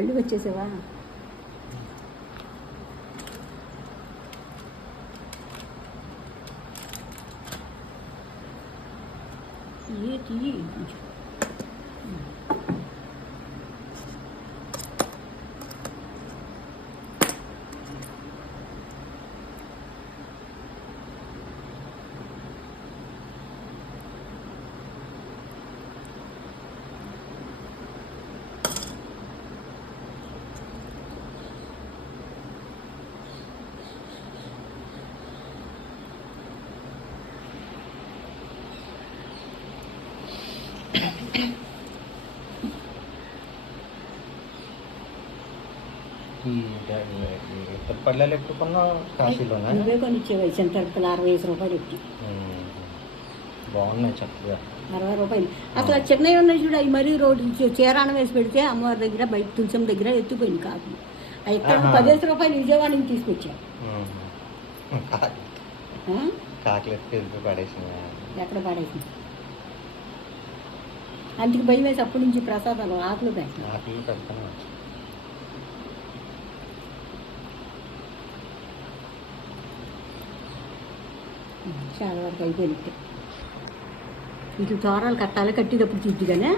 మళ్ళీ వచ్చేసావా? తీయి. పల్లెలు ఎక్కువ కాశీలోనే నువ్వే కొనిచ్చేవా? సెంటర్ 60 రూపాయలు ఎత్తి బాగున్నాయి చక్కగా. 60 రూపాయలు. అసలు చిన్నవి ఉన్నాయి చూడు, అవి మరీ రోడ్డు చీరాణం వేసి పెడితే అమ్మవారి దగ్గర బయట తులసం దగ్గర ఎత్తుపోయింది కాదు. అవి ఇక్కడ 15 రూపాయలు విజయవాడ నుంచి తీసుకొచ్చా. ఎక్కడ పడేసింది? అందుకు భయం వేసి అప్పటి నుంచి ప్రసాదాలు ఆకులు పెడతాను. చాలా వరకు అయిపోయింది. ఇటు తోరాలు కట్టాలి, కట్టేటప్పుడు చూద్దిగానే